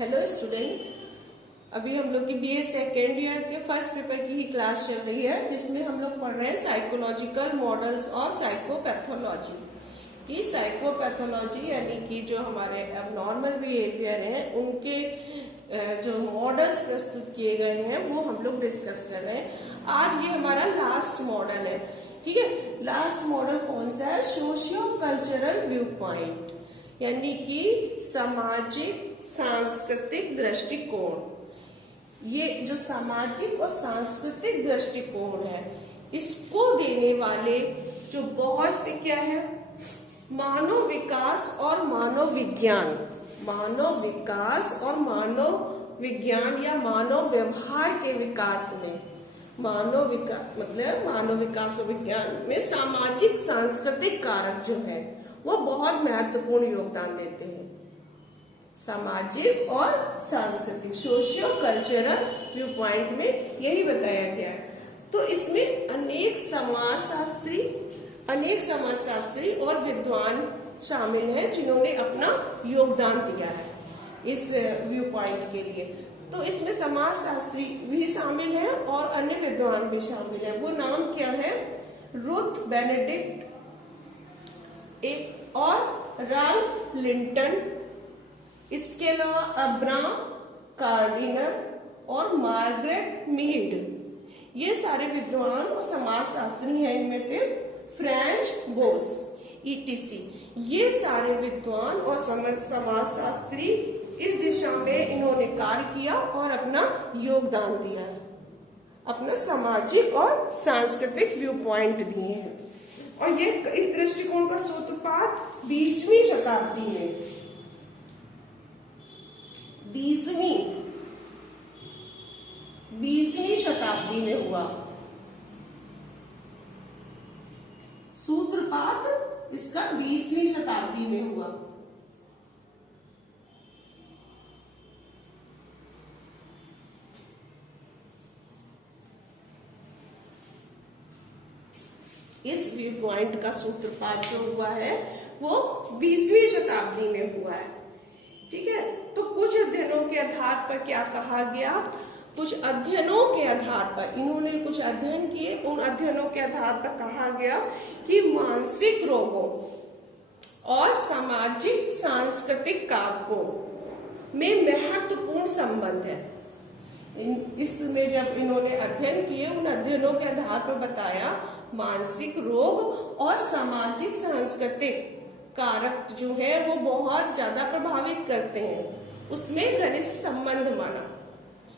Hello student, अभी हम लोग की बीए सेकेंड ईयर के फर्स्ट पेपर की ही क्लास चल रही है, जिसमें हम लोग पढ़ रहे हैं साइकोलॉजिकल मॉडल्स ऑफ साइकोपैथोलॉजी की। साइकोपैथोलॉजी यानी कि जो हमारे एबनॉर्मल बिहेवियर हैं उनके जो मॉडल्स प्रस्तुत किए गए हैं वो हम लोग डिस्कस कर रहे हैं। आज ये हमारा लास्ट मॉडल है, ठीक है। लास्ट मॉडल कौन सा है? सोशियो कल्चरल व्यू पॉइंट, यानी कि सामाजिक सांस्कृतिक दृष्टिकोण। ये जो सामाजिक और सांस्कृतिक दृष्टिकोण है, इसको देने वाले जो बहुत से क्या है, मानव विकास और मानव विज्ञान, मानव विकास और मानव विज्ञान या मानव व्यवहार के विकास में, मानव विकास मतलब मानव विकास और विज्ञान में सामाजिक सांस्कृतिक कारक जो है वो बहुत महत्वपूर्ण योगदान देते हैं। सामाजिक और सांस्कृतिक सोशियो कल्चरल व्यू पॉइंट में यही बताया गया है। तो इसमें अनेक समाजशास्त्री और विद्वान शामिल हैं जिन्होंने अपना योगदान दिया है इस व्यू पॉइंट के लिए। तो इसमें समाजशास्त्री भी शामिल हैं और अन्य विद्वान भी शामिल हैं। वो नाम क्या है? रुथ बेनेडिक्ट एक और राल्फ लिंटन, इसके अलावा अब्राम कार्डिनर और मार्गरेट मीड, ये सारे विद्वान और समाजशास्त्री हैं। इनमें से फ्रेंच बोस ईटीसी, ये सारे विद्वान और समाजशास्त्री इस दिशा में इन्होंने कार्य किया और अपना योगदान दिया है, अपना सामाजिक और सांस्कृतिक व्यू पॉइंट दिए हैं। और ये इस दृष्टिकोण का सूत्रपात 20वीं शताब्दी में 20वीं शताब्दी में हुआ। सूत्रपात इसका 20वीं शताब्दी में हुआ। इस व्यू पॉइंट का सूत्रपात जो हुआ है वो 20वीं शताब्दी में हुआ है, ठीक है। तो कुछ अध्ययनों के आधार पर क्या कहा गया, कुछ अध्ययनों के आधार पर इन्होंने कुछ अध्ययन किए, उन अध्ययनों के आधार पर कहा गया कि मानसिक रोगों और सामाजिक सांस्कृतिक कारकों में महत्वपूर्ण संबंध है। इसमें जब इन्होंने अध्ययन किए, उन अध्ययनों के आधार पर बताया मानसिक रोग और सामाजिक सांस्कृतिक कारक जो है वो बहुत ज्यादा प्रभावित करते हैं, उसमें घनिष्ठ संबंध माना,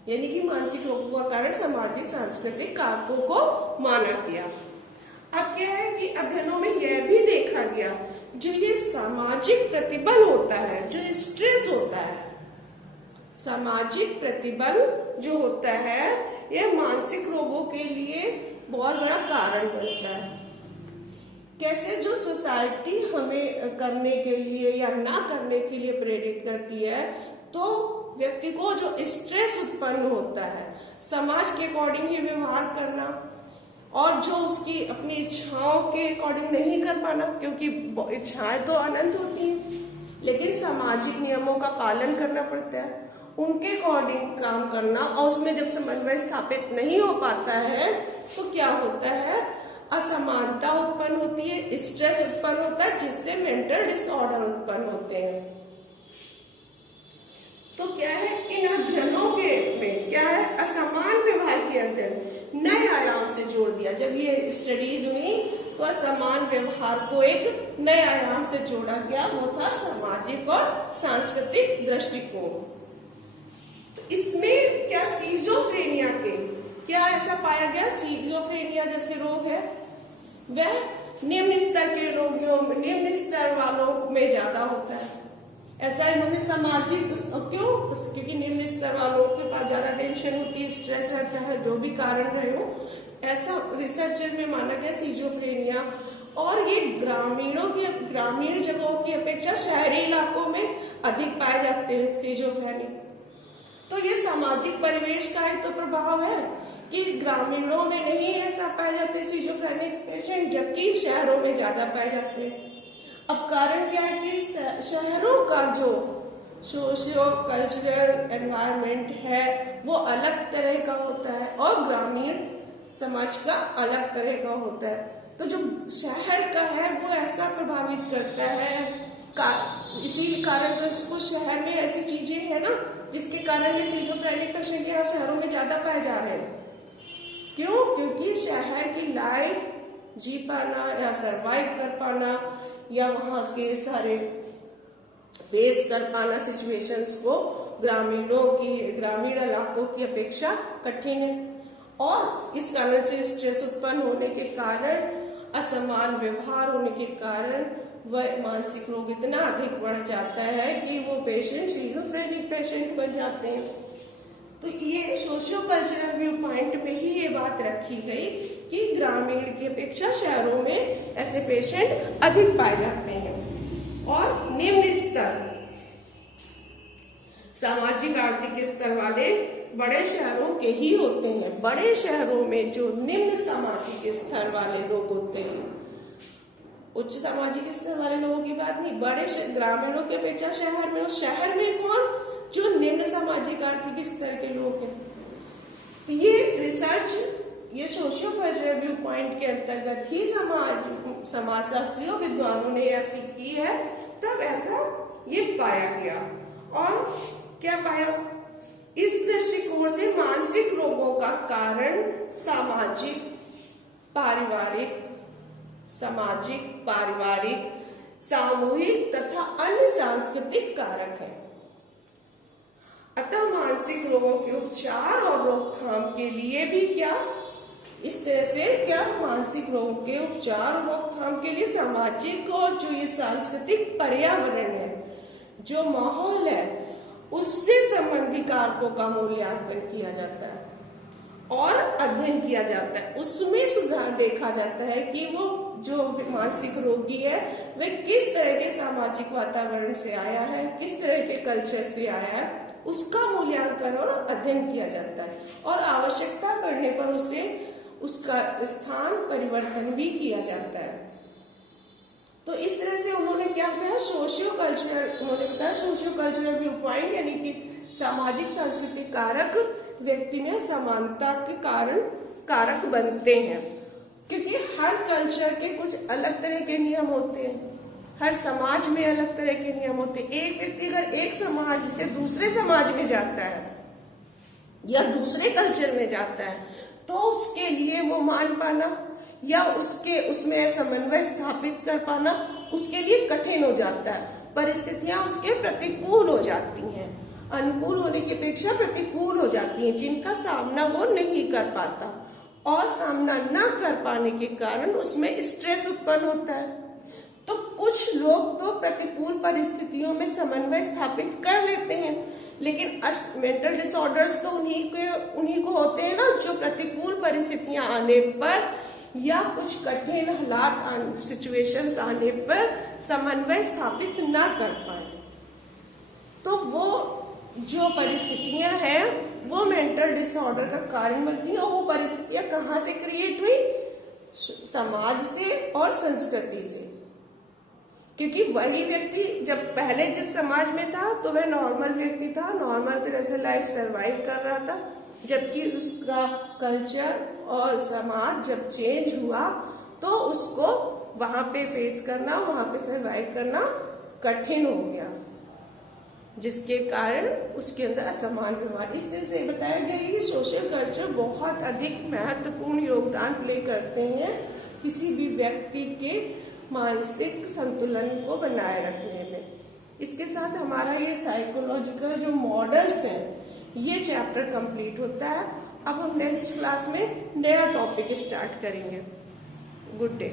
यानी कि मानसिक रोगों का कारण सामाजिक सांस्कृतिक कारकों को माना गया। अब क्या है कि अध्ययनों में यह भी देखा गया जो ये सामाजिक प्रतिबल होता है, जो स्ट्रेस होता है, सामाजिक प्रतिबल जो होता है यह मानसिक रोगों के लिए बहुत बड़ा कारण बनता है। कैसे? जो सोसाइटी हमें करने के लिए या ना करने के लिए प्रेरित करती है, तो व्यक्ति को जो स्ट्रेस उत्पन्न होता है, समाज के अकॉर्डिंग ही व्यवहार करना और जो उसकी अपनी इच्छाओं के अकॉर्डिंग नहीं कर पाना, क्योंकि इच्छाएं तो अनंत होती हैं लेकिन सामाजिक नियमों का पालन करना पड़ता है, उनके अकॉर्डिंग काम करना, और उसमें जब समन्वय स्थापित नहीं हो पाता है तो क्या होता है? असमानता उत्पन्न होती है, स्ट्रेस उत्पन्न होता है, जिससे मेंटल डिसऑर्डर उत्पन्न होते हैं। तो क्या है, इन अध्ययनों के में क्या है, असमान व्यवहार के अध्ययन नए आयाम से जोड़ दिया। जब ये स्टडीज हुई तो असमान व्यवहार को एक नए आयाम से जोड़ा गया, वो था सामाजिक और सांस्कृतिक दृष्टिकोण। तो इसमें क्या सीजोफ्रेनिया के क्या ऐसा पाया गया, सीजोफ्रेनिया जैसे रोग है वह निम्न स्तर के रोगियों में, निम्न स्तर वालों में ज्यादा होता है। ऐसा इन्होंने सामाजिक क्योंकि निम्न स्तर वालों के पास ज्यादा टेंशन होती है, स्ट्रेस रहता है, जो भी कारण रहे हो, ऐसा रिसर्चर में माना गया सीजोफ्रेनिया। और ये ग्रामीण जगहों की अपेक्षा शहरी इलाकों में अधिक पाए जाते हैं सीजोफ्रेनिया। तो ये सामाजिक परिवेश का ही तो प्रभाव है कि ग्रामीणों में नहीं ऐसा पाए जाते सीजोफ्रेनिक पेशेंट, जबकि शहरों में ज्यादा पाए जाते हैं। अब कारण क्या है कि शहरों का जो सोशियो कल्चरल एनवायरनमेंट है वो अलग तरह का होता है और ग्रामीण समाज का अलग तरह का होता है। तो जो शहर का है वो ऐसा प्रभावित करता है इसी कारण तो इसको शहर में ऐसी चीजें है ना जिसके कारण ये सिजोफ्रेनिक पेशेंट यहाँ शहरों में ज्यादा पाए जा रहे हैं। क्यों? क्योंकि शहर की लाइफ जी पाना या सरवाइव कर पाना या वहां के सारे फेस कर पाना सिचुएशंस को ग्रामीण इलाकों की अपेक्षा कठिन है और इस कारण से स्ट्रेस उत्पन्न होने के कारण, असमान व्यवहार होने के कारण वह मानसिक रोग इतना अधिक बढ़ जाता है कि वो पेशेंट सिजोफ्रेनिक पेशेंट बन जाते हैं। तो ये सोशियो कल्चरल व्यू पॉइंट में ही ये बात रखी गई कि ग्रामीण की अपेक्षा शहरों में ऐसे पेशेंट अधिक पाए जाते हैं। और निम्न स्तर सामाजिक आर्थिक स्तर वाले बड़े शहरों के ही होते हैं। बड़े शहरों में जो निम्न सामाजिक स्तर वाले लोग होते हैं, उच्च सामाजिक स्तर वाले लोगों की बात नहीं, बड़े ग्रामीणों की अपेक्षा शहर में, और शहर में कौन? जो निम्न सामाजिक आर्थिक स्तर के लोग हैं। तो ये रिसर्च, ये सोशियो कल्चरल व्यू पॉइंट के अंतर्गत ही समाजशास्त्रियों विद्वानों ने ऐसी की है, तब ऐसा ये पाया गया। और क्या पाया? इस दृष्टिकोण से मानसिक रोगों का कारण सामाजिक, पारिवारिक, सामूहिक तथा अन्य सांस्कृतिक कारक है। अतः मानसिक रोगों के उपचार और रोकथाम के लिए भी क्या इस तरह से क्या मानसिक रोगों के उपचार और रोकथाम के लिए सामाजिक और जो ये सांस्कृतिक पर्यावरण है, जो माहौल है, उससे संबंधित कारकों का मूल्यांकन किया जाता है और अध्ययन किया जाता है। उसमें सुधार देखा जाता है कि वो जो मानसिक रोगी है वह किस तरह के सामाजिक वातावरण से आया है, किस तरह के कल्चर से आया है, उसका मूल्यांकन और अध्ययन किया जाता है और आवश्यकता पड़ने पर उसे उसका स्थान परिवर्तन भी किया जाता है। तो इस तरह से उन्होंने क्या बताया? उन्होंने बताया सोशियो कल्चरल व्यू पॉइंट यानी कि सामाजिक सांस्कृतिक कारक व्यक्ति में समानता के कारक बनते हैं, क्योंकि हर कल्चर के कुछ अलग तरह के नियम होते हैं, हर समाज में अलग तरह के नियम होते हैं। एक व्यक्ति अगर एक समाज से दूसरे समाज में जाता है या दूसरे कल्चर में जाता है तो उसके लिए वो मान पाना या उसमें समन्वय स्थापित कर पाना उसके लिए कठिन हो जाता है। परिस्थितियां उसके प्रतिकूल हो जाती हैं, अनुकूल होने की अपेक्षा प्रतिकूल हो जाती हैं, जिनका सामना वो नहीं कर पाता और सामना न कर पाने के कारण उसमें स्ट्रेस उत्पन्न होता है। तो कुछ लोग तो प्रतिकूल परिस्थितियों में समन्वय स्थापित कर लेते हैं, लेकिन मेंटल डिसऑर्डर्स तो उन्हीं को होते हैं ना जो प्रतिकूल परिस्थितियां आने पर या कुछ कठिन हालात सिचुएशंस आने पर समन्वय स्थापित ना कर पाए। तो वो जो परिस्थितियां हैं वो मेंटल डिसऑर्डर का कारण बनती हैं। और वो परिस्थितियां कहाँ से क्रिएट हुई? समाज से और संस्कृति से, क्योंकि वही व्यक्ति जब पहले जिस समाज में था तो वह नॉर्मल व्यक्ति था, नॉर्मल तरह से लाइफ सरवाइव कर रहा था, जबकि उसका कल्चर और समाज जब चेंज हुआ तो उसको वहां पे फेस करना, वहां पे सरवाइव करना कठिन हो गया, जिसके कारण उसके अंदर असमान व्यवहार। इस तरह से बताया गया है कि सोशल कल्चर बहुत अधिक महत्वपूर्ण योगदान प्ले करते हैं किसी भी व्यक्ति के मानसिक संतुलन को बनाए रखने में। इसके साथ हमारा ये साइकोलॉजिकल जो मॉडल्स हैं ये चैप्टर कंप्लीट होता है। अब हम नेक्स्ट क्लास में नया टॉपिक स्टार्ट करेंगे। Good day.